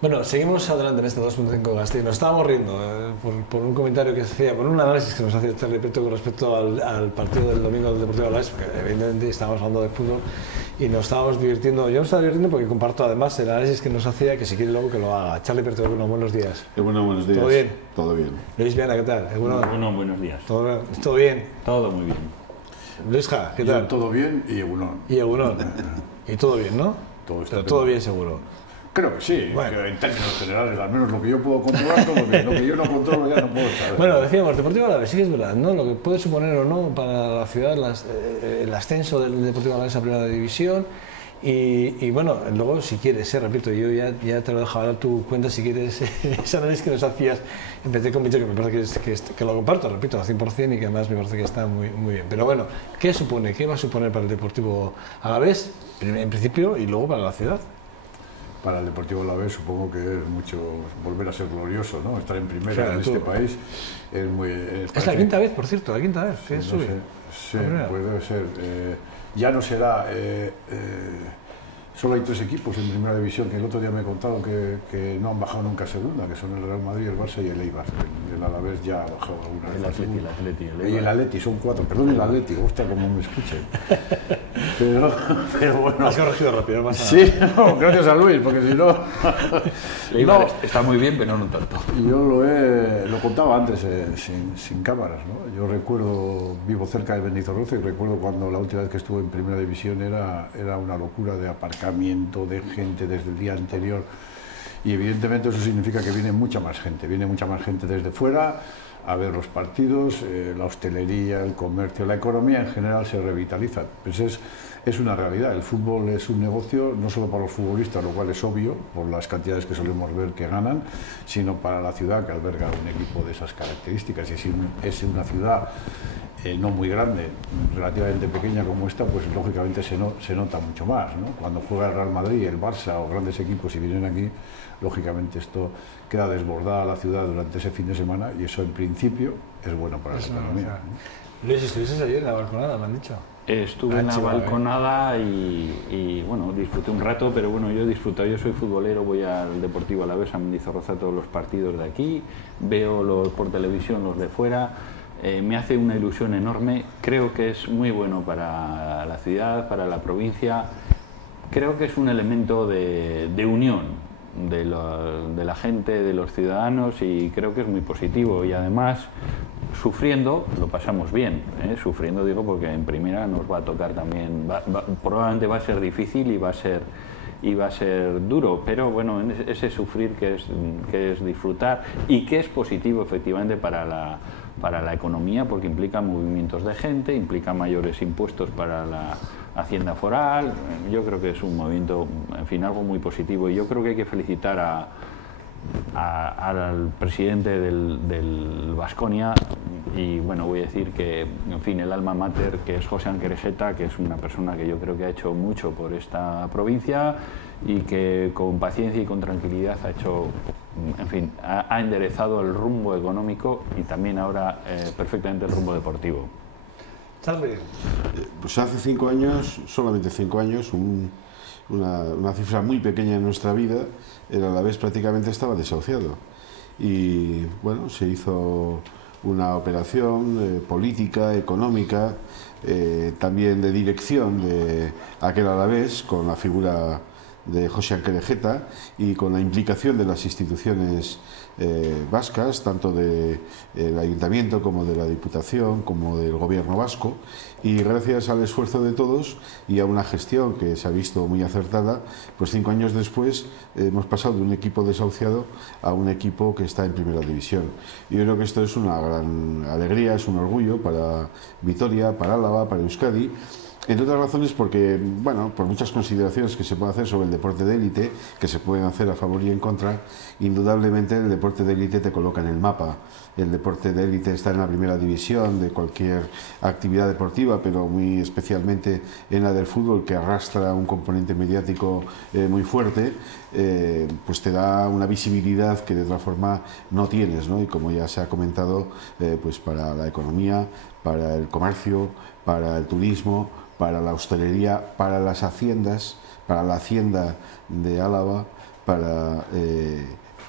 Bueno, seguimos adelante en este 2.5 Gasteiz. Nos estábamos riendo por un comentario que se hacía, por un análisis que nos hacía Charlie Prieto con respecto al partido del domingo del Deportivo Alavés, porque evidentemente estábamos hablando de fútbol y nos estábamos divirtiendo. Yo me estaba divirtiendo porque comparto además el análisis que nos hacía, que si quiere luego que lo haga. Charlie Prieto, buenos días. Bueno, buenos días. ¿Todo bien? Todo bien. Luis Viana, ¿qué tal? Bueno, buenos días. ¿Todo bien? Todo muy bien. Luisja, ¿qué tal? Todo bien y Egunon. Y Egunon. Y todo bien, ¿no? Todo bien seguro. Creo que sí, bueno. Que en términos generales, al menos lo que yo puedo controlar, todo bien. Lo que yo no controlo ya no puedo saber. Bueno, decíamos, Deportivo Alavés, sí que es verdad, ¿no? Lo que puede suponer o no para la ciudad el ascenso del Deportivo Alavés a Primera División. Y bueno, luego si quieres, repito, yo ya te lo dejo dar tu cuenta si quieres, ese análisis que nos hacías en PT Comité, que me parece que lo comparto, repito, al 100% y que además me parece que está muy bien. Pero bueno, ¿qué supone? ¿Qué va a suponer para el Deportivo Alavés, en principio, y luego para la ciudad? Para el Deportivo Alavés supongo que es mucho volver a ser glorioso, ¿no? Estar en primera en este país es muy... Es la quinta vez, por cierto, la quinta vez que no sube. Sí, puede ser. Ya no será... solo hay 3 equipos en primera división que el otro día me he contado que no han bajado nunca a segunda, que son el Real Madrid, el Barça y el Eibar. El Alavés ya ha bajado alguna vez. Y el Atleti, son 4. Perdón, el Atleti, hostia, como me escuchen. Pero bueno. Has corregido rápido, no pasa nada. Sí, no, gracias a Luis, porque si no... no está muy bien, pero no tanto. Yo lo contaba antes sin cámaras, ¿no? Yo recuerdo, vivo cerca de Mendizorroza y recuerdo cuando la última vez que estuve en primera división era una locura de aparcamiento, de gente desde el día anterior. Y evidentemente eso significa que viene mucha más gente desde fuera a ver los partidos, la hostelería, el comercio, la economía en general se revitaliza. Pues es una realidad, el fútbol es un negocio no solo para los futbolistas, lo cual es obvio por las cantidades que solemos ver que ganan, sino para la ciudad que alberga un equipo de esas características. Y si es una ciudad no muy grande, relativamente pequeña como esta, pues lógicamente se nota mucho más, ¿no? Cuando juega el Real Madrid, el Barça o grandes equipos y vienen aquí, lógicamente esto queda desbordada la ciudad durante ese fin de semana y eso en principio es bueno para la economía. Luis, ¿estuviste ayer en la balconada, me han dicho? Estuve en la balconada y bueno, disfruté un rato, pero bueno, yo he disfrutado, yo soy futbolero, voy al Deportivo Alavés, a Mendizorroza, todos los partidos de aquí, veo por televisión los de fuera. Me hace una ilusión enorme, creo que es muy bueno para la ciudad, para la provincia, creo que es un elemento de unión de la gente, de los ciudadanos y creo que es muy positivo y además sufriendo lo pasamos bien, sufriendo digo porque en primera nos va a tocar también, probablemente va a ser difícil y va a ser duro, pero bueno, ese sufrir que es disfrutar y que es positivo efectivamente para la economía porque implica movimientos de gente, implica mayores impuestos para la hacienda foral. Yo creo que es un movimiento, en fin, algo muy positivo y yo creo que hay que felicitar al presidente del Baskonia y bueno, voy a decir que, en fin, el alma mater que es José Anquerejeta, que es una persona que yo creo que ha hecho mucho por esta provincia y que con paciencia y con tranquilidad ha hecho, en fin, ha enderezado el rumbo económico y también ahora perfectamente el rumbo deportivo. Charlie. Pues hace 5 años, solamente 5 años, una cifra muy pequeña en nuestra vida, el Alavés prácticamente estaba desahuciado. Y bueno, se hizo una operación política, económica, también de dirección de aquel Alavés, con la figura de José Anquerejeta y con la implicación de las instituciones vascas, tanto del Ayuntamiento como de la Diputación, como del Gobierno vasco, y gracias al esfuerzo de todos y a una gestión que se ha visto muy acertada, pues 5 años después hemos pasado de un equipo desahuciado a un equipo que está en primera división. Yo creo que esto es una gran alegría, es un orgullo para Vitoria, para Álava, para Euskadi. Entre otras razones porque, bueno, por muchas consideraciones que se pueden hacer sobre el deporte de élite, que se pueden hacer a favor y en contra, indudablemente el deporte de élite te coloca en el mapa. El deporte de élite está en la primera división de cualquier actividad deportiva, pero muy especialmente en la del fútbol, que arrastra un componente mediático muy fuerte, pues te da una visibilidad que de otra forma no tienes, ¿no? Y como ya se ha comentado, pues para la economía, para el comercio, para el turismo, para la hostelería, para las haciendas, para la hacienda de Álava,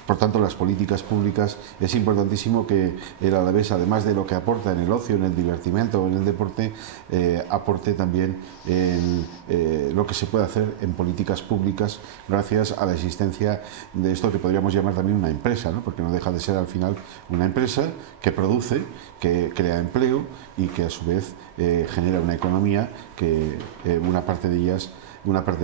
por tanto, las políticas públicas, es importantísimo que el Alavés, además de lo que aporta en el ocio, en el divertimento o en el deporte, aporte también en lo que se puede hacer en políticas públicas gracias a la existencia de esto que podríamos llamar también una empresa, ¿no? Porque no deja de ser al final una empresa que produce, que crea empleo y que a su vez genera una economía que una parte de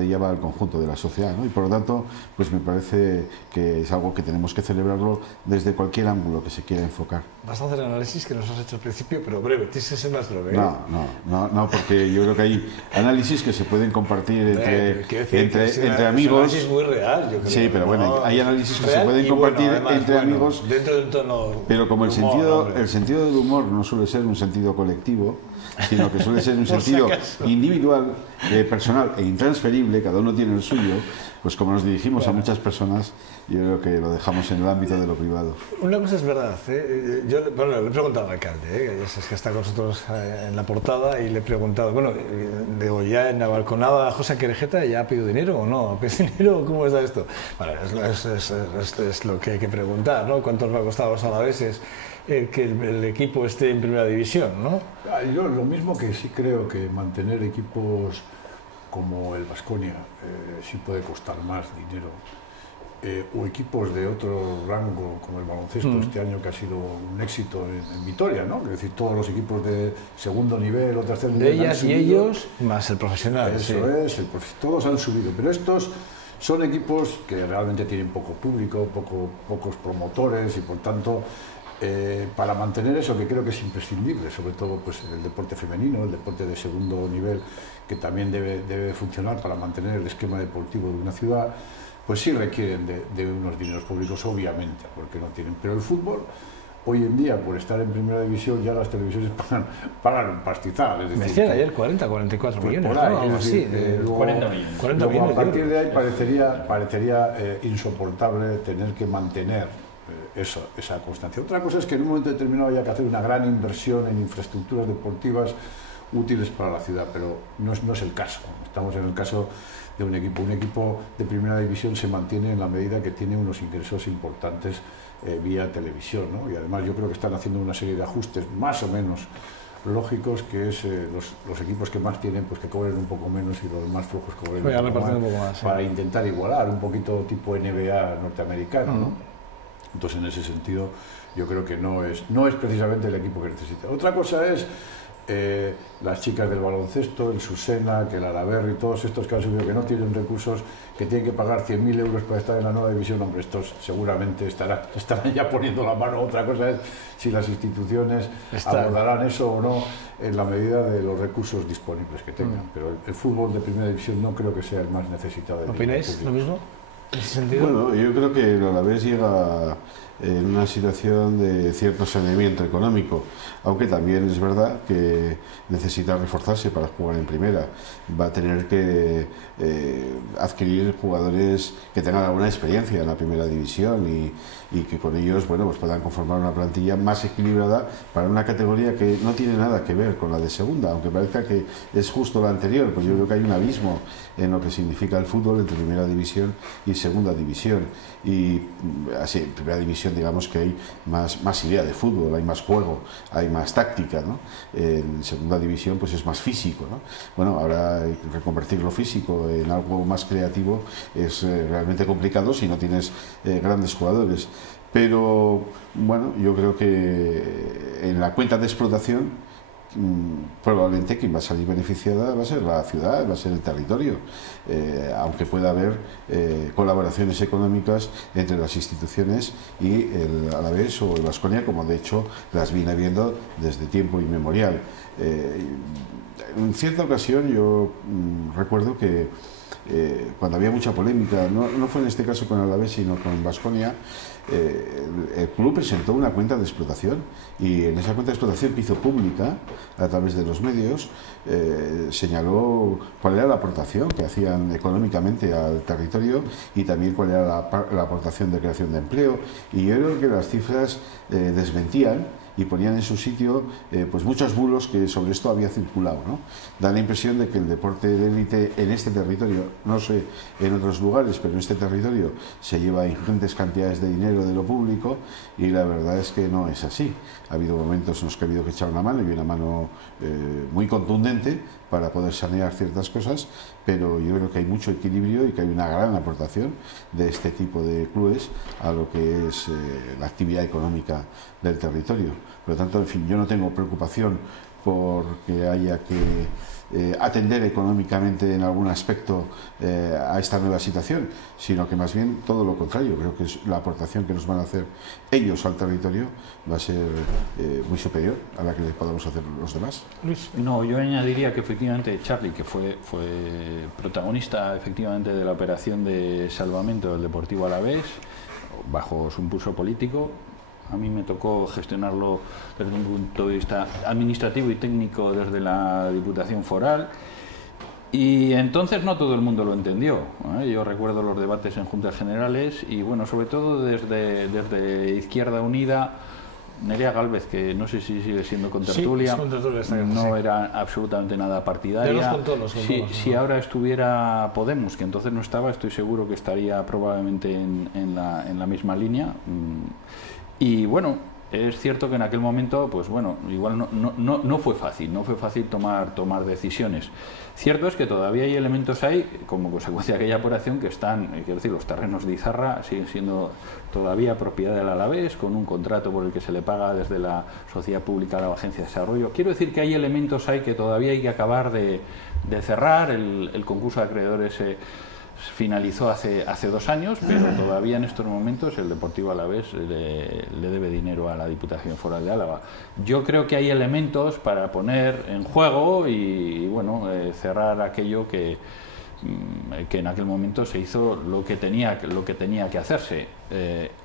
ella va al conjunto de la sociedad, ¿no? Y por lo tanto, pues me parece que es algo que tenemos que celebrarlo desde cualquier ángulo que se quiera enfocar. Vas a hacer el análisis que nos has hecho al principio, pero breve, tienes que ser más breve. No, porque yo creo que hay análisis que se pueden compartir entre amigos. Es muy real, yo creo. Sí, pero bueno, hay análisis que se pueden compartir entre amigos. Dentro de un tono. Pero como el sentido del humor no suele ser un sentido colectivo, sino que suele ser un sentido individual, personal e intransferible, cada uno tiene el suyo, pues como nos dirigimos a muchas personas, yo creo que lo dejamos en el ámbito de lo privado. Una cosa es verdad, yo le he preguntado al alcalde, es que está con nosotros en la portada, y le he preguntado, digo, ya en la balconada José Querejeta ya ha pedido dinero o no, ¿ha pedido dinero? ¿Cómo está esto? Bueno, es lo que hay que preguntar, ¿no? ¿Cuánto nos va a costar a los alaveses que el equipo esté en primera división, ¿no? Yo lo mismo que sí creo que mantener equipos como el Baskonia sí puede costar más dinero, o equipos de otro rango como el baloncesto este año, que ha sido un éxito en Vitoria, ¿no? Es decir, todos los equipos de segundo nivel o tercer nivel de ellas y ellos, más el profesional. Eso es, todos han subido, pero estos son equipos que realmente tienen poco público, pocos promotores, y por tanto para mantener eso, que creo que es imprescindible, sobre todo pues el deporte femenino, el deporte de segundo nivel, que también debe funcionar para mantener el esquema deportivo de una ciudad, pues sí requieren de unos dineros públicos, obviamente, porque no tienen. Pero el fútbol, hoy en día, por estar en primera división, ya las televisiones pagan un pastizal. Es decir, me decían ayer 40, 44 millones, por ahí, ¿no? Algo así. 40 millones. 40 millones. A partir de ahí parecería insoportable tener que mantener esa constancia. Otra cosa es que en un momento determinado haya que hacer una gran inversión en infraestructuras deportivas útiles para la ciudad, pero no es el caso. Estamos en el caso de un equipo. Un equipo de primera división se mantiene en la medida que tiene unos ingresos importantes vía televisión, ¿no? Y además yo creo que están haciendo una serie de ajustes más o menos lógicos, que es los equipos que más tienen, pues que cobren un poco menos, y los más flojos cobren un poco más, para intentar igualar un poquito tipo NBA norteamericano, ¿no? Entonces, en ese sentido, yo creo que no es precisamente el equipo que necesita. Otra cosa es las chicas del baloncesto, el Susena, que el Alaberri, todos estos que han subido, que no tienen recursos, que tienen que pagar 100.000 euros para estar en la nueva división. Hombre, estos seguramente estarán ya poniendo la mano. Otra cosa es si las instituciones abordarán eso o no, en la medida de los recursos disponibles que tengan. Pero el fútbol de primera división no creo que sea el más necesitado. ¿Opináis lo mismo? ¿En ese sentido? Bueno, yo creo que el Alavés llega en una situación de cierto saneamiento económico, aunque también es verdad que necesita reforzarse para jugar en primera. Va a tener que adquirir jugadores que tengan alguna experiencia en la primera división y que con ellos pues puedan conformar una plantilla más equilibrada para una categoría que no tiene nada que ver con la de segunda, aunque parezca que es justo la anterior. Pues yo creo que hay un abismo en lo que significa el fútbol entre primera división y segunda división, y así en primera división digamos que hay más idea de fútbol, hay más juego, hay más táctica, ¿no? En segunda división pues es más físico, ¿no? Bueno, ahora reconvertir lo físico en algo más creativo es realmente complicado si no tienes grandes jugadores, pero bueno, yo creo que en la cuenta de explotación probablemente quien va a salir beneficiada va a ser la ciudad, va a ser el territorio, aunque pueda haber colaboraciones económicas entre las instituciones y el Alavés o el Baskonia, como de hecho las viene viendo desde tiempo inmemorial. En cierta ocasión yo recuerdo que cuando había mucha polémica, no fue en este caso con el Alavés sino con Baskonia, el club presentó una cuenta de explotación, y en esa cuenta de explotación que hizo pública a través de los medios señaló cuál era la aportación que hacían económicamente al territorio y también cuál era la aportación de creación de empleo, y yo creo que las cifras desmentían y ponían en su sitio pues muchos bulos que sobre esto había circulado, ¿no? Da la impresión de que el deporte de élite en este territorio, no sé en otros lugares, pero en este territorio se lleva ingentes cantidades de dinero de lo público, y la verdad es que no es así. Ha habido momentos en los que ha habido que echar una mano, y una mano muy contundente para poder sanear ciertas cosas, pero yo creo que hay mucho equilibrio y que hay una gran aportación de este tipo de clubes a lo que es la actividad económica del territorio. Por lo tanto, en fin, yo no tengo preocupación porque haya que atender económicamente en algún aspecto a esta nueva situación, sino que más bien todo lo contrario. Creo que la aportación que nos van a hacer ellos al territorio va a ser muy superior a la que les podamos hacer los demás. Luis. No, yo añadiría que efectivamente Charlie, que fue protagonista efectivamente de la operación de salvamento del Deportivo Alavés, bajo su impulso político, a mí me tocó gestionarlo desde un punto de vista administrativo y técnico desde la Diputación Foral, y entonces no todo el mundo lo entendió, ¿eh? Yo recuerdo los debates en Juntas Generales y bueno, sobre todo desde Izquierda Unida, Nerea Gálvez, que no sé si sigue siendo contertulia, sí, contertulia, no era absolutamente nada partidaria. Si ahora estuviera Podemos, que entonces no estaba, estoy seguro que estaría probablemente en la misma línea. Y bueno, es cierto que en aquel momento, pues bueno, igual no fue fácil, tomar decisiones. Cierto es que todavía hay elementos ahí, como consecuencia de aquella operación, que están, quiero decir, los terrenos de Izarra siguen siendo todavía propiedad del Alavés, con un contrato por el que se le paga desde la Sociedad Pública a la Agencia de Desarrollo. Quiero decir que hay elementos ahí que todavía hay que acabar de cerrar. El concurso de acreedores finalizó hace 2 años, pero todavía en estos momentos el Deportivo Alavés le debe dinero a la Diputación Foral de Álava. Yo creo que hay elementos para poner en juego y bueno, cerrar aquello que en aquel momento se hizo lo que tenía que hacerse.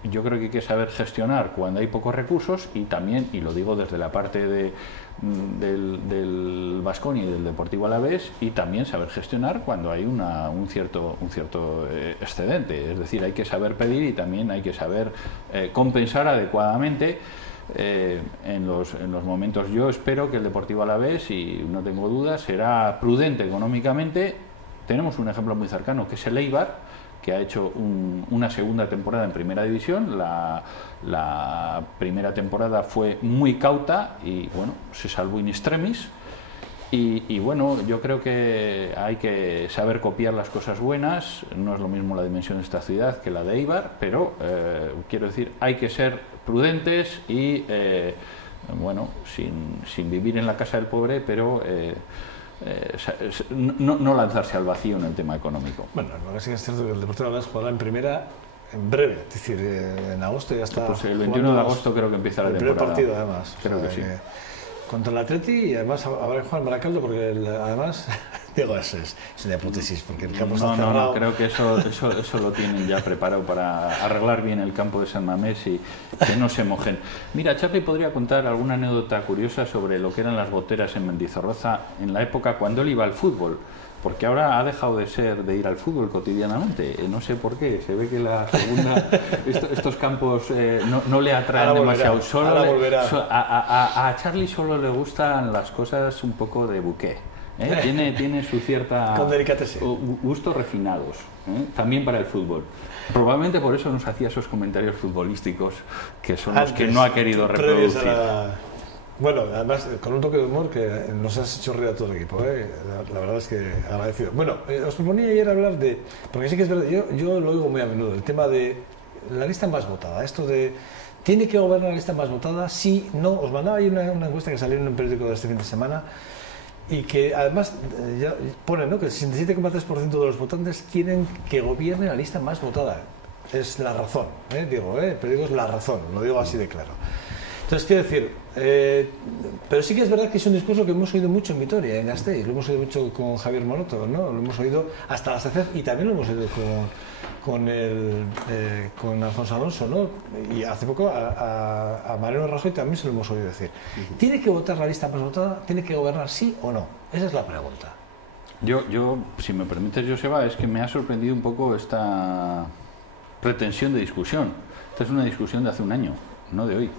Yo creo que hay que saber gestionar cuando hay pocos recursos, y también, y lo digo desde la parte del Baskonia y del Deportivo Alavés, y también saber gestionar cuando hay un cierto excedente. Es decir, hay que saber pedir y también hay que saber compensar adecuadamente en los momentos. Yo espero que el Deportivo Alavés, y no tengo dudas, será prudente económicamente. Tenemos un ejemplo muy cercano, que es el Eibar, que ha hecho una segunda temporada en Primera División. La primera temporada fue muy cauta y bueno, se salvó in extremis. Y bueno, yo creo que hay que saber copiar las cosas buenas. No es lo mismo la dimensión de esta ciudad que la de Eibar, pero quiero decir, hay que ser prudentes y bueno, sin vivir en la casa del pobre, pero no lanzarse al vacío en el tema económico. Bueno, lo que sí es cierto que el Deportivo Alavés jugará en primera en breve, es decir, en agosto ya está. Pues el 21 de agosto creo que empieza la temporada. El primer partido, además. Creo que sí. Contra el Atleti, y además habrá que jugar en Baracaldo, porque además, digo, eso es una hipótesis, porque el campo está cerrado. No, creo que eso lo tienen ya preparado para arreglar bien el campo de San Mamés y que no se mojen. Mira, Charlie podría contar alguna anécdota curiosa sobre lo que eran las goteras en Mendizorroza en la época cuando él iba al fútbol, porque ahora ha dejado de ir al fútbol cotidianamente. No sé por qué, se ve que la segunda, estos campos no le atraen demasiado. A Charlie solo le gustan las cosas un poco de buqué. Tiene su cierta gustos refinados, también para el fútbol. Probablemente por eso nos hacía esos comentarios futbolísticos que son los que no ha querido reproducir. Bueno, además con un toque de humor que nos has hecho reír a todo el equipo, la verdad es que agradecido. Bueno, os proponía ayer hablar de, porque sí que es verdad, yo lo oigo muy a menudo, el tema de la lista más votada, esto de ¿tiene que gobernar la lista más votada? Sí, no. Os mandaba ahí una encuesta que salió en un periódico de este fin de semana y que además ya pone, ¿no?, que el 67,3% de los votantes quieren que gobierne la lista más votada. Es La Razón, digo, el periódico es La Razón, lo digo así de claro. Entonces, quiero decir, pero sí que es verdad que es un discurso que hemos oído mucho en Vitoria, en Gasteiz, lo hemos oído mucho con Javier Moroto, ¿no? Lo hemos oído hasta la SECEF y también lo hemos oído con Alfonso Alonso, ¿no? Y hace poco a Mariano Rajoy también se lo hemos oído decir. ¿Tiene que votar la lista más votada? ¿Tiene que gobernar sí o no? Esa es la pregunta. Yo, si me permites, Joseba, es que me ha sorprendido un poco esta pretensión de discusión. Esta es una discusión de hace un año, no de hoy.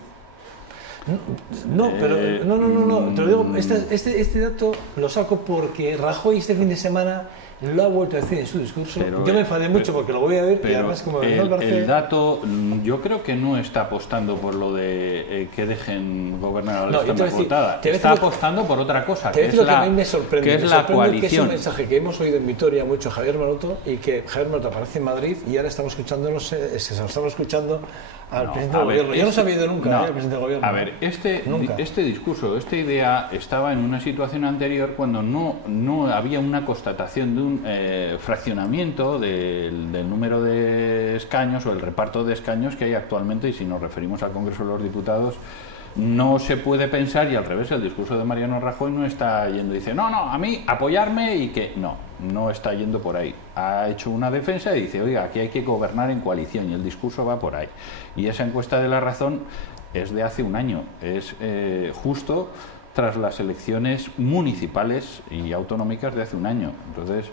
No, pero no, te lo digo, este dato lo saco porque Rajoy este fin de semana lo ha vuelto a decir en su discurso. Pero, yo me enfadé mucho porque lo voy a ver y además como el dato, yo creo que no está apostando por lo de que dejen gobernar a la lista más votada. Está apostando por otra cosa, que es la, que a mí me sorprende, la coalición. Que es un mensaje que hemos oído en Vitoria mucho a Javier Maroto y que Javier Maroto aparece en Madrid y ahora estamos escuchando, al presidente del gobierno. Yo no sabía ido nunca al presidente del gobierno. A ver, este discurso, esta idea estaba en una situación anterior cuando no había una constatación de un fraccionamiento del número de escaños o el reparto de escaños que hay actualmente, y si nos referimos al Congreso de los Diputados, no se puede pensar, y al revés, el discurso de Mariano Rajoy no está yendo, dice, no, a mí apoyarme y que no está yendo por ahí. Ha hecho una defensa y dice, oiga, aquí hay que gobernar en coalición, y el discurso va por ahí. Y esa encuesta de La Razón es de hace un año, es justo tras las elecciones municipales y autonómicas de hace un año. Entonces,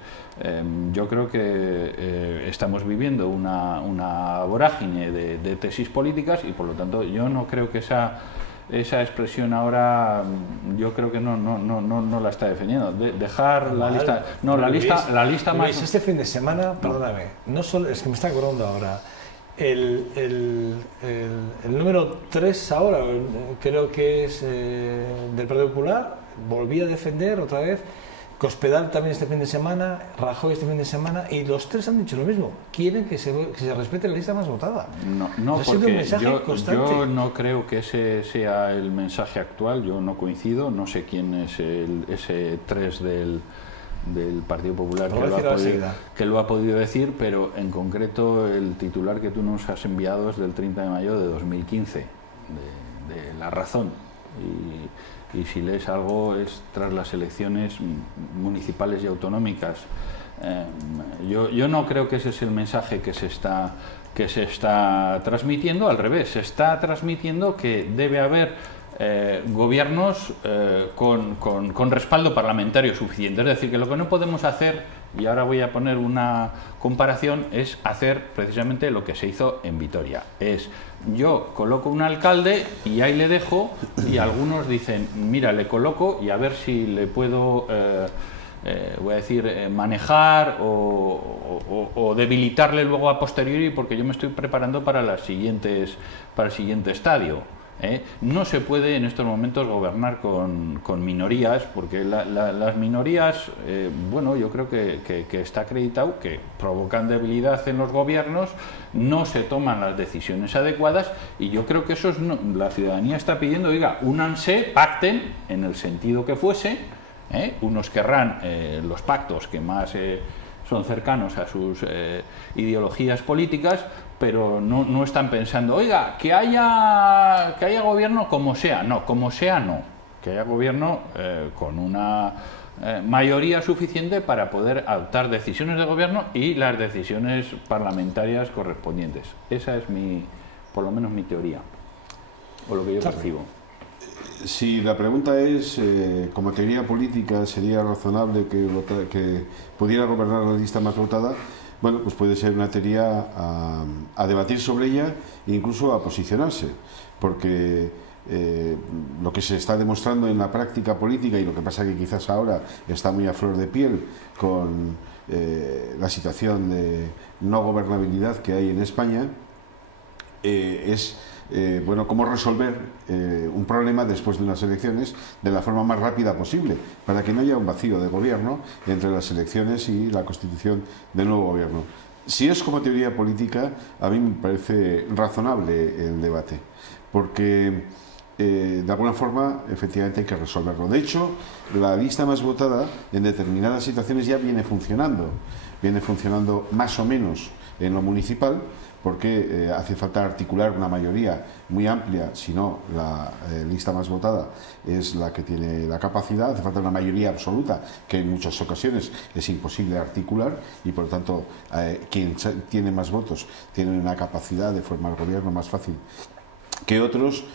yo creo que estamos viviendo una vorágine de tesis políticas y, por lo tanto, yo no creo que esa expresión ahora, yo creo que no la está defendiendo. Dejar la lista... No, la lista más... Luis, este fin de semana, perdóname, no solo, es que me está acordando ahora, el número 3 ahora, creo que es del Partido Popular, volví a defender otra vez, Cospedal también este fin de semana, Rajoy este fin de semana, y los tres han dicho lo mismo, quieren que se respete la lista más votada. No, porque yo no creo que ese sea el mensaje actual, yo no coincido, no sé quién es ese 3 del Partido Popular que lo ha podido decir, pero en concreto el titular que tú nos has enviado es del 30 de mayo de 2015, de La Razón, y si lees algo es tras las elecciones municipales y autonómicas. Yo no creo que ese es el mensaje que se está transmitiendo, al revés, se está transmitiendo que debe haber gobiernos con respaldo parlamentario suficiente. Es decir, que lo que no podemos hacer, y ahora voy a poner una comparación, es hacer precisamente lo que se hizo en Vitoria. Es, yo coloco un alcalde y ahí le dejo, y algunos dicen, mira, le coloco y a ver si le puedo... voy a decir, manejar o debilitarle luego a posteriori, porque yo me estoy preparando para el siguiente estadio. No se puede en estos momentos gobernar con minorías, porque las minorías, bueno, yo creo que está acreditado que provocan debilidad en los gobiernos, no se toman las decisiones adecuadas, y yo creo que eso la ciudadanía está pidiendo, oiga, únanse, pacten en el sentido que fuese. Unos querrán los pactos que más son cercanos a sus ideologías políticas, pero no están pensando, oiga, que haya gobierno como sea. No, como sea no. Que haya gobierno con una mayoría suficiente para poder adoptar decisiones de gobierno y las decisiones parlamentarias correspondientes. Esa es por lo menos mi teoría, o lo que yo percibo. Si la pregunta es, como teoría política, ¿sería razonable que pudiera gobernar la lista más votada? Bueno, pues puede ser una teoría a debatir sobre ella e incluso a posicionarse, porque lo que se está demostrando en la práctica política, y lo que pasa que quizás ahora está muy a flor de piel con la situación de no gobernabilidad que hay en España, es... bueno, cómo resolver un problema después de unas elecciones de la forma más rápida posible, para que no haya un vacío de gobierno entre las elecciones y la constitución del nuevo gobierno. Si es como teoría política, a mí me parece razonable el debate, porque de alguna forma efectivamente hay que resolverlo. De hecho, la lista más votada en determinadas situaciones ya viene funcionando más o menos en lo municipal, porque hace falta articular una mayoría muy amplia, si no la lista más votada es la que tiene la capacidad, hace falta una mayoría absoluta que en muchas ocasiones es imposible articular, y por lo tanto quien tiene más votos tiene una capacidad de formar gobierno más fácil que otros.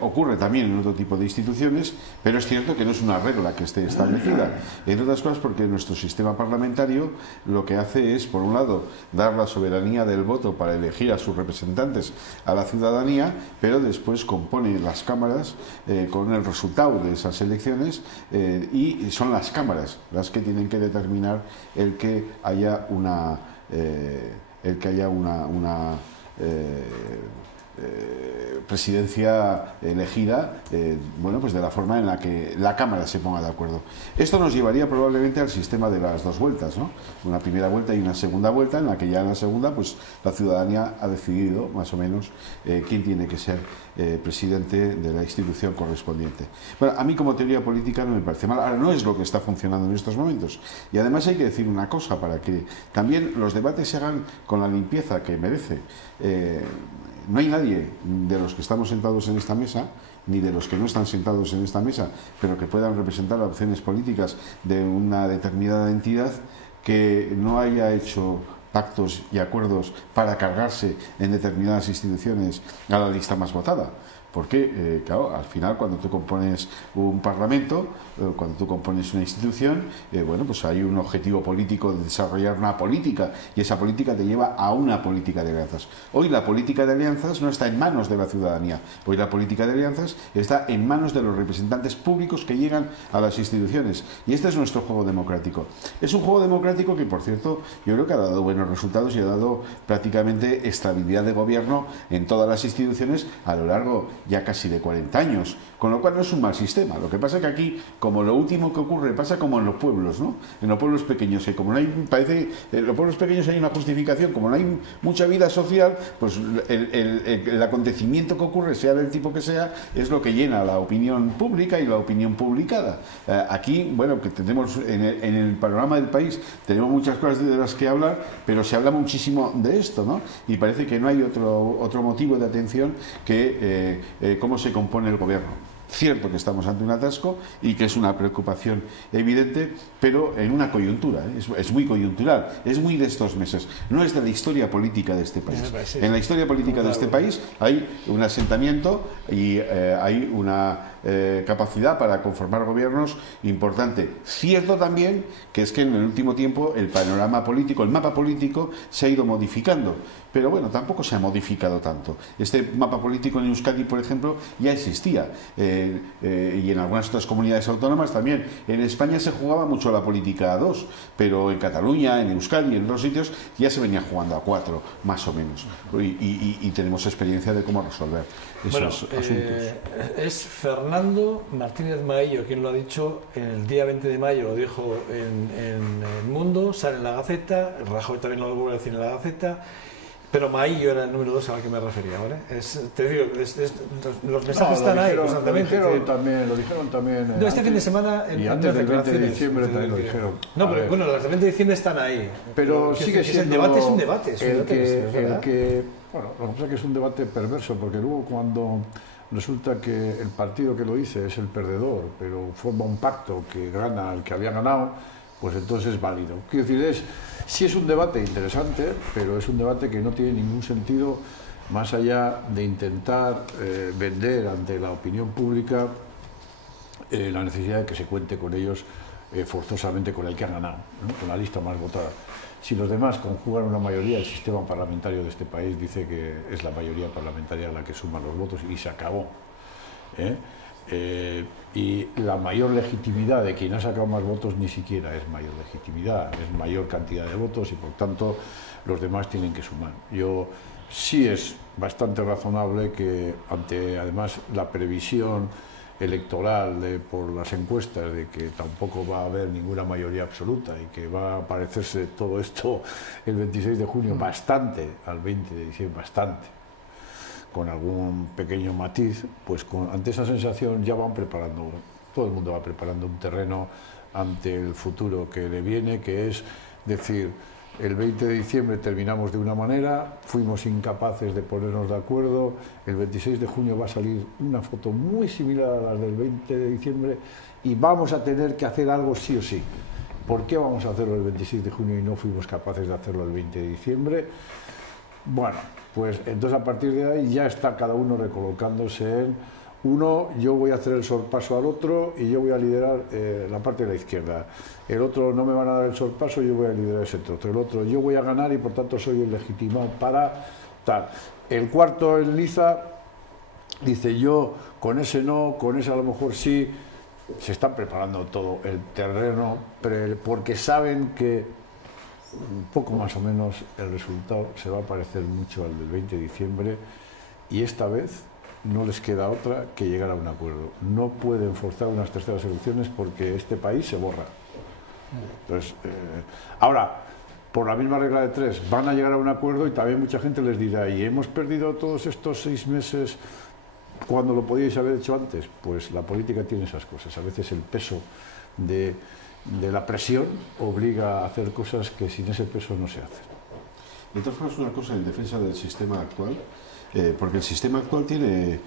Ocurre también en otro tipo de instituciones, pero es cierto que no es una regla que esté establecida, entre otras cosas porque nuestro sistema parlamentario lo que hace es, por un lado, dar la soberanía del voto para elegir a sus representantes a la ciudadanía, pero después compone las cámaras con el resultado de esas elecciones y son las cámaras las que tienen que determinar el que haya una presidencia elegida, bueno, pues de la forma en la que la Cámara se ponga de acuerdo. Esto nos llevaría probablemente al sistema de las dos vueltas, ¿no? Una primera vuelta y una segunda vuelta, en la que ya en la segunda, pues la ciudadanía ha decidido más o menos quién tiene que ser presidente de la institución correspondiente. Bueno, a mí como teoría política no me parece mal. Ahora, no es lo que está funcionando en estos momentos. Y además hay que decir una cosa, para que también los debates se hagan con la limpieza que merece. No hay nadie de los que estamos sentados en esta mesa, ni de los que no están sentados en esta mesa, pero que puedan representar opciones políticas de una determinada entidad, que no haya hecho pactos y acuerdos para cargarse en determinadas instituciones a la lista más votada. Porque, claro, al final cuando tú compones un parlamento, cuando tú compones una institución, bueno, pues hay un objetivo político de desarrollar una política, y esa política te lleva a una política de alianzas. Hoy la política de alianzas no está en manos de la ciudadanía, hoy la política de alianzas está en manos de los representantes públicos que llegan a las instituciones, y este es nuestro juego democrático. Es un juego democrático que, por cierto, yo creo que ha dado buenos resultados y ha dado prácticamente estabilidad de gobierno en todas las instituciones a lo largo ya casi de 40 años, con lo cual no es un mal sistema. Lo que pasa es que aquí, como lo último que ocurre, pasa como en los pueblos, ¿no? En los pueblos pequeños, que como no hay, parece, en los pueblos pequeños hay una justificación, como no hay mucha vida social, pues el acontecimiento que ocurre, sea del tipo que sea, es lo que llena la opinión pública y la opinión publicada. Aquí, bueno, que tenemos en el panorama del país, tenemos muchas cosas de las que hablar, pero se habla muchísimo de esto, ¿no? Y parece que no hay otro motivo de atención que cómo se compone el gobierno. Cierto que estamos ante un atasco y que es una preocupación evidente, pero en una coyuntura, es muy coyuntural, es muy de estos meses, no es de la historia política de este país. En la historia política de este país hay un asentamiento y hay una capacidad para conformar gobiernos importante. Cierto también que es que en el último tiempo el panorama político, el mapa político se ha ido modificando, pero bueno, tampoco se ha modificado tanto. Este mapa político en Euskadi, por ejemplo, ya existía, y en algunas otras comunidades autónomas también. En España se jugaba mucho la política a dos, pero en Cataluña, en Euskadi y en otros sitios ya se venía jugando a cuatro, más o menos, y tenemos experiencia de cómo resolver esos asuntos. Es Fernando Martínez Maillo quien lo ha dicho. El día 20 de mayo lo dijo en El Mundo, sale en la Gaceta, Rajoy también lo vuelve a decir en la Gaceta, pero Maillo era el número 2 al que me refería, ¿vale? Te digo, los mensajes están ahí constantemente. Lo dijeron también. No, este fin de semana. Y antes del 20 de diciembre también lo dijeron. No, pero bueno, las del 20 de diciembre están ahí. Pero sigue siendo. El debate es un debate. Bueno, lo que pasa es que es un debate perverso, porque luego cuando resulta que el partido que lo dice es el perdedor, pero forma un pacto que gana el que había ganado, pues entonces es válido. Quiero decir, sí es un debate interesante, pero es un debate que no tiene ningún sentido más allá de intentar vender ante la opinión pública la necesidad de que se cuente con ellos forzosamente con el que ha ganado, ¿no? Con la lista más votada. Si los demás conjugan una mayoría, el sistema parlamentario de este país dice que es la mayoría parlamentaria la que suma los votos y se acabó. Y la mayor legitimidad de quien ha sacado más votos ni siquiera es mayor legitimidad, es mayor cantidad de votos y por tanto los demás tienen que sumar. Sí es bastante razonable que ante además la previsión electoral por las encuestas de que tampoco va a haber ninguna mayoría absoluta y que va a parecerse todo esto el 26 de junio bastante al 20 de diciembre, bastante, con algún pequeño matiz, pues ante esa sensación ya van preparando, todo el mundo va preparando un terreno ante el futuro que le viene, que es decir, el 20 de diciembre terminamos de una manera, fuimos incapaces de ponernos de acuerdo, el 26 de junio va a salir una foto muy similar a la del 20 de diciembre y vamos a tener que hacer algo sí o sí. ¿Por qué vamos a hacerlo el 26 de junio y no fuimos capaces de hacerlo el 20 de diciembre? Bueno, pues entonces a partir de ahí ya está cada uno recolocándose en uno, yo voy a hacer el sorpaso al otro y yo voy a liderar la parte de la izquierda. El otro no me van a dar el sorpaso, yo voy a liderar ese otro. El otro, yo voy a ganar y por tanto soy el legitimado para tal. El cuarto, el Liza, dice yo con ese no, con ese a lo mejor sí. Se están preparando todo el terreno porque saben que un poco más o menos el resultado se va a parecer mucho al del 20 de diciembre y esta vez no les queda otra que llegar a un acuerdo. No pueden forzar unas terceras elecciones porque este país se borra. Entonces, ahora, por la misma regla de tres, van a llegar a un acuerdo y también mucha gente les dirá, ¿y hemos perdido todos estos 6 meses cuando lo podíais haber hecho antes? Pues la política tiene esas cosas. A veces el peso de la presión obliga a hacer cosas que sin ese peso no se hacen. De todas formas, una cosa en defensa del sistema actual, porque el sistema actual tiene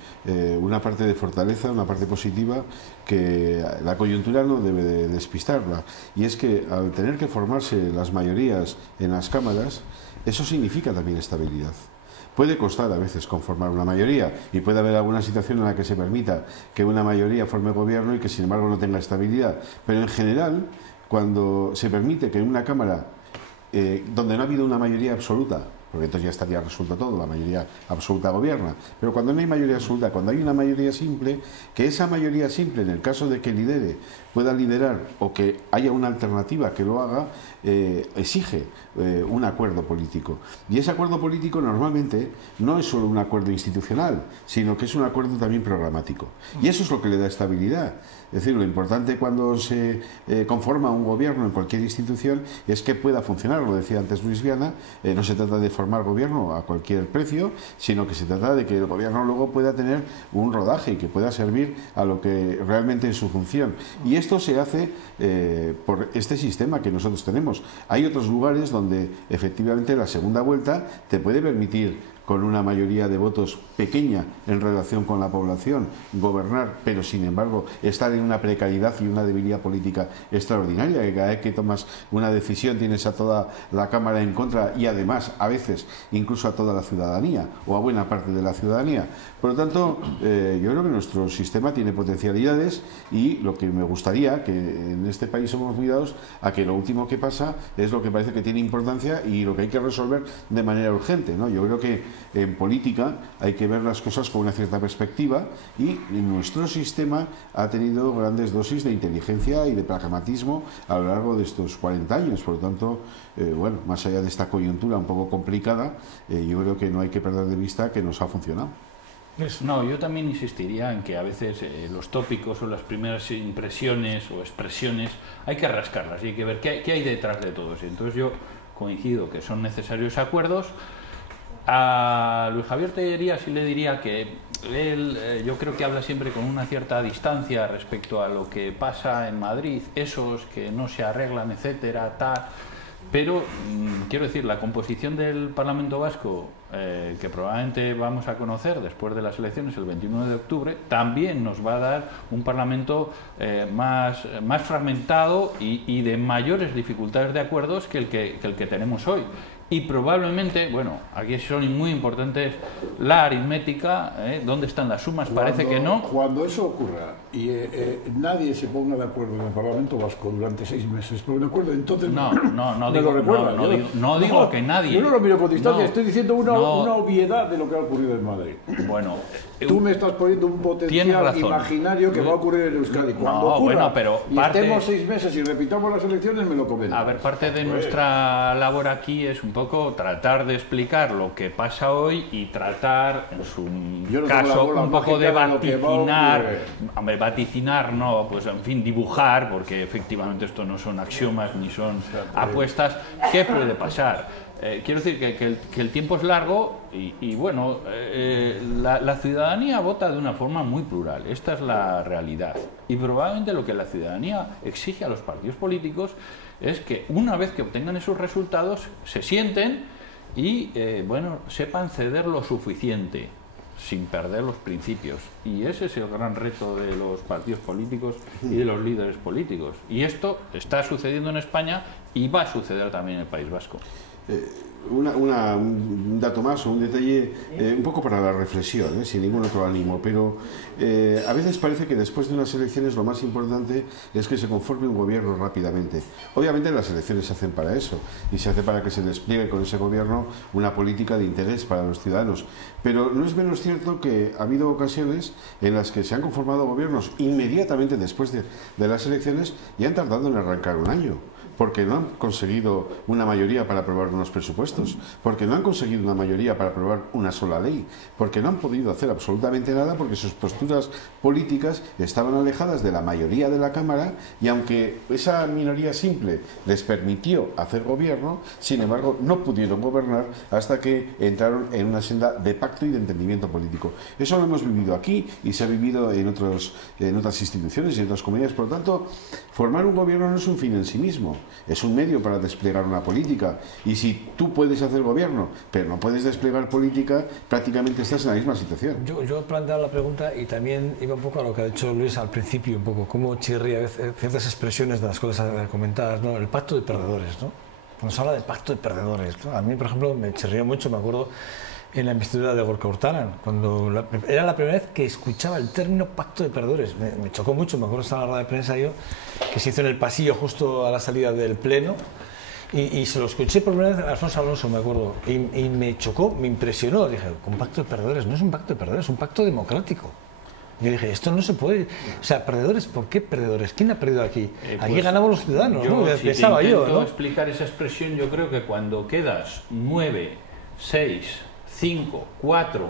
una parte de fortaleza, una parte positiva, que la coyuntura no debe de despistarla, y es que al tener que formarse las mayorías en las cámaras, eso significa también estabilidad. Puede costar a veces conformar una mayoría y puede haber alguna situación en la que se permita que una mayoría forme gobierno y que sin embargo no tenga estabilidad, pero en general, cuando se permite que en una Cámara donde no ha habido una mayoría absoluta, porque entonces ya estaría resuelto todo, la mayoría absoluta gobierna, pero cuando no hay mayoría absoluta, cuando hay una mayoría simple, que esa mayoría simple, en el caso de que lidere, pueda liderar o que haya una alternativa que lo haga, exige un acuerdo político. Y ese acuerdo político normalmente no es solo un acuerdo institucional, sino que es un acuerdo también programático. Y eso es lo que le da estabilidad. Es decir, lo importante cuando se conforma un gobierno en cualquier institución es que pueda funcionar, lo decía antes Luis Viana, no se trata de formar gobierno a cualquier precio, sino que se trata de que el gobierno luego pueda tener un rodaje y que pueda servir a lo que realmente es su función. Y esto se hace por este sistema que nosotros tenemos. Hay otros lugares donde efectivamente la segunda vuelta te puede permitir, con una mayoría de votos pequeña en relación con la población, gobernar, pero sin embargo estar en una precariedad y una debilidad política extraordinaria, que cada vez que tomas una decisión tienes a toda la Cámara en contra y además a veces incluso a toda la ciudadanía o a buena parte de la ciudadanía. Por lo tanto, yo creo que nuestro sistema tiene potencialidades y lo que me gustaría, que en este país somos cuidados a que lo último que pasa es lo que parece que tiene importancia y lo que hay que resolver de manera urgente, ¿no? Yo creo que en política hay que ver las cosas con una cierta perspectiva y nuestro sistema ha tenido grandes dosis de inteligencia y de pragmatismo a lo largo de estos 40 años. Por lo tanto, bueno, más allá de esta coyuntura un poco complicada, yo creo que no hay que perder de vista que nos ha funcionado. No, yo también insistiría en que a veces los tópicos o las primeras impresiones o expresiones hay que rascarlas y hay que ver qué hay detrás de todo eso. Entonces yo coincido que son necesarios acuerdos. A Luis Javier Tellería sí le diría que él, yo creo que habla siempre con una cierta distancia respecto a lo que pasa en Madrid, esos que no se arreglan, etcétera, tal. Pero quiero decir, la composición del Parlamento Vasco, que probablemente vamos a conocer después de las elecciones el 21 de octubre, también nos va a dar un Parlamento más fragmentado y de mayores dificultades de acuerdos que el que tenemos hoy. Y probablemente, bueno, aquí son muy importantes la aritmética, ¿dónde están las sumas? Parece que no. Cuando eso ocurra y nadie se ponga de acuerdo en el Parlamento Vasco durante 6 meses, ¿por un acuerdo? Entonces no digo que nadie. Yo no lo miro con distancia, estoy diciendo una obviedad de lo que ha ocurrido en Madrid. Bueno, tú me estás poniendo un potencial imaginario que va a ocurrir en Euskadi. Cuando ocurra, pero estemos 6 meses y repitamos las elecciones, me lo comentas. A ver, parte de nuestra labor aquí es un poco tratar de explicar lo que pasa hoy y tratar, en su caso, un poco de vaticinar, no, pues en fin, dibujar, porque efectivamente esto no son axiomas ni son apuestas. ¿Qué puede pasar? Quiero decir que el tiempo es largo y bueno, la ciudadanía vota de una forma muy plural, esta es la realidad. Y probablemente lo que la ciudadanía exige a los partidos políticos es que una vez que obtengan esos resultados se sienten y bueno, sepan ceder lo suficiente sin perder los principios. Y ese es el gran reto de los partidos políticos y de los líderes políticos. Y esto está sucediendo en España y va a suceder también en el País Vasco. un dato más o un detalle un poco para la reflexión, sin ningún otro ánimo, pero a veces parece que después de unas elecciones lo más importante es que se conforme un gobierno rápidamente. Obviamente las elecciones se hacen para eso y se hace para que se despliegue con ese gobierno una política de interés para los ciudadanos, pero no es menos cierto que ha habido ocasiones en las que se han conformado gobiernos inmediatamente después de las elecciones y han tardado en arrancar un año, porque no han conseguido una mayoría para aprobar unos presupuestos, porque no han conseguido una mayoría para aprobar una sola ley, porque no han podido hacer absolutamente nada porque sus posturas políticas estaban alejadas de la mayoría de la Cámara, y aunque esa minoría simple les permitió hacer gobierno, sin embargo no pudieron gobernar hasta que entraron en una senda de pacto y de entendimiento político. Eso lo hemos vivido aquí y se ha vivido en otras instituciones y en otras comunidades. Por lo tanto, formar un gobierno no es un fin en sí mismo, es un medio para desplegar una política, y si tú puedes hacer gobierno pero no puedes desplegar política, prácticamente estás en la misma situación. Yo planteaba la pregunta y también iba un poco a lo que ha dicho Luis al principio, un poco cómo chirría a veces ciertas expresiones de las cosas comentadas, ¿no? El pacto de perdedores, ¿no? Cuando se habla de pacto de perdedores, ¿no? A mí, por ejemplo, me chirría mucho, me acuerdo en la investidura de Gorka Urtaran, cuando era la primera vez que escuchaba el término pacto de perdedores. Me chocó mucho, me acuerdo, estaba en la rueda de prensa yo, que se hizo en el pasillo justo a la salida del pleno, y se lo escuché por primera vez a Alfonso Alonso, me acuerdo, y me chocó, me impresionó. Dije, un pacto de perdedores, no es un pacto de perdedores, es un pacto democrático. Yo dije, esto no se puede. O sea, perdedores, ¿por qué perdedores? ¿Quién ha perdido aquí? Aquí pues, ganamos los ciudadanos, ¿no? Si pensaba yo, ¿no? Explicar esa expresión, yo creo que cuando quedas 9, 6, 5, 4,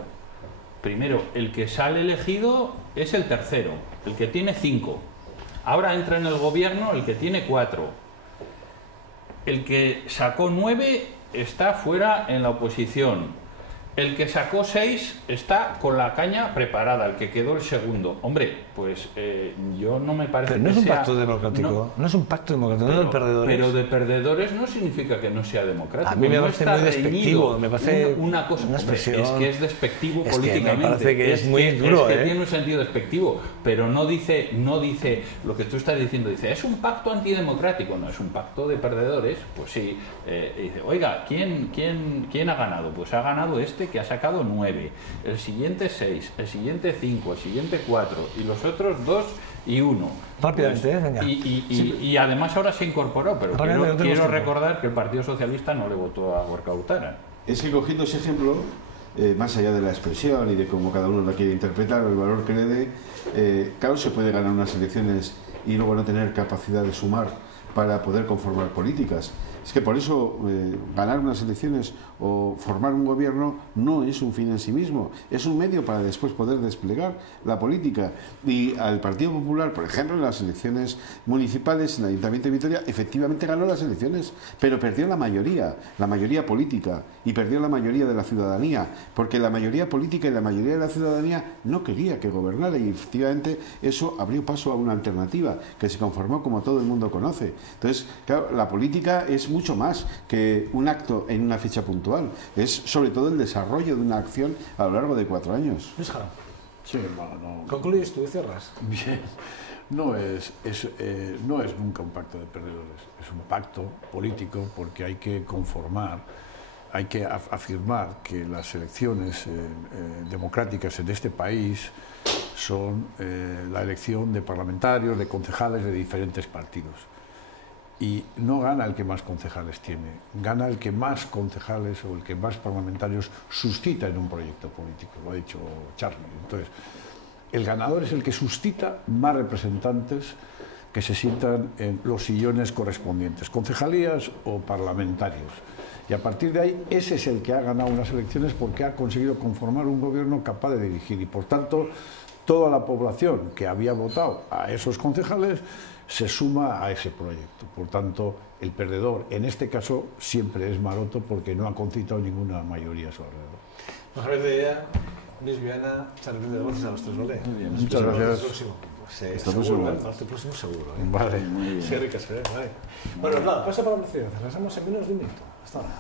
primero, el que sale elegido es el tercero, el que tiene 5. Ahora entra en el gobierno el que tiene 4. El que sacó 9 está fuera en la oposición. El que sacó 6 está con la caña preparada, el que quedó el segundo. Hombre, pues yo no me parece pero no que es un sea, pacto democrático, no es un pacto democrático, no es de perdedores. Pero de perdedores no significa que no sea democrático. A mí me parece muy despectivo, me parece una cosa, una expresión. Es que es despectivo es políticamente. Que me parece que es muy duro, es que tiene un sentido despectivo, pero no dice lo que tú estás diciendo, dice, es un pacto antidemocrático, no, es un pacto de perdedores. Pues sí, dice, oiga, ¿quién ha ganado? Pues ha ganado este que ha sacado 9, el siguiente 6, el siguiente 5, el siguiente 4 y los otros 2 y 1. Rápidamente, pues, venga. Y además ahora se incorporó, pero quiero recordar que el Partido Socialista no le votó a Gorka Urtaran. Es que cogiendo ese ejemplo, más allá de la expresión y de cómo cada uno lo quiere interpretar, el valor que le dé, claro, se puede ganar unas elecciones y luego no tener capacidad de sumar para poder conformar políticas. Es que por eso ganar unas elecciones o formar un gobierno no es un fin en sí mismo, es un medio para después poder desplegar la política. Y al Partido Popular, por ejemplo, en las elecciones municipales, en el Ayuntamiento de Vitoria, efectivamente ganó las elecciones, pero perdió la mayoría política, y perdió la mayoría de la ciudadanía, porque la mayoría política y la mayoría de la ciudadanía no quería que gobernara, y efectivamente eso abrió paso a una alternativa que se conformó como todo el mundo conoce. Entonces, claro, la política es mucho más que un acto en una fecha puntual, es sobre todo el desarrollo de una acción a lo largo de 4 años. Luis Jara. Sí, no. ¿Concluyes tú y cierras? Bien. No es nunca un pacto de perdedores, es un pacto político, porque hay que conformar, hay que afirmar que las elecciones democráticas en este país son la elección de parlamentarios, de concejales de diferentes partidos. Y no gana el que más concejales tiene, gana el que más concejales o el que más parlamentarios suscita en un proyecto político, lo ha dicho Charlie. Entonces, el ganador es el que suscita más representantes que se sientan en los sillones correspondientes, concejalías o parlamentarios. Y a partir de ahí, ese es el que ha ganado unas elecciones porque ha conseguido conformar un gobierno capaz de dirigir. Y por tanto, toda la población que había votado a esos concejales se suma a ese proyecto. Por tanto, el perdedor, en este caso, siempre es Maroto porque no ha concitado ninguna mayoría a su alrededor. Mejor de idea, Luis Viana, Charlie, gracias a los tres, ¿vale? Muy bien, muchas gracias. Estamos seguro, el próximo seguro. Vale. Sí, ricas, vale. Bueno, nada, pasa para la ciudad. Regresamos en menos de un minuto. Hasta ahora.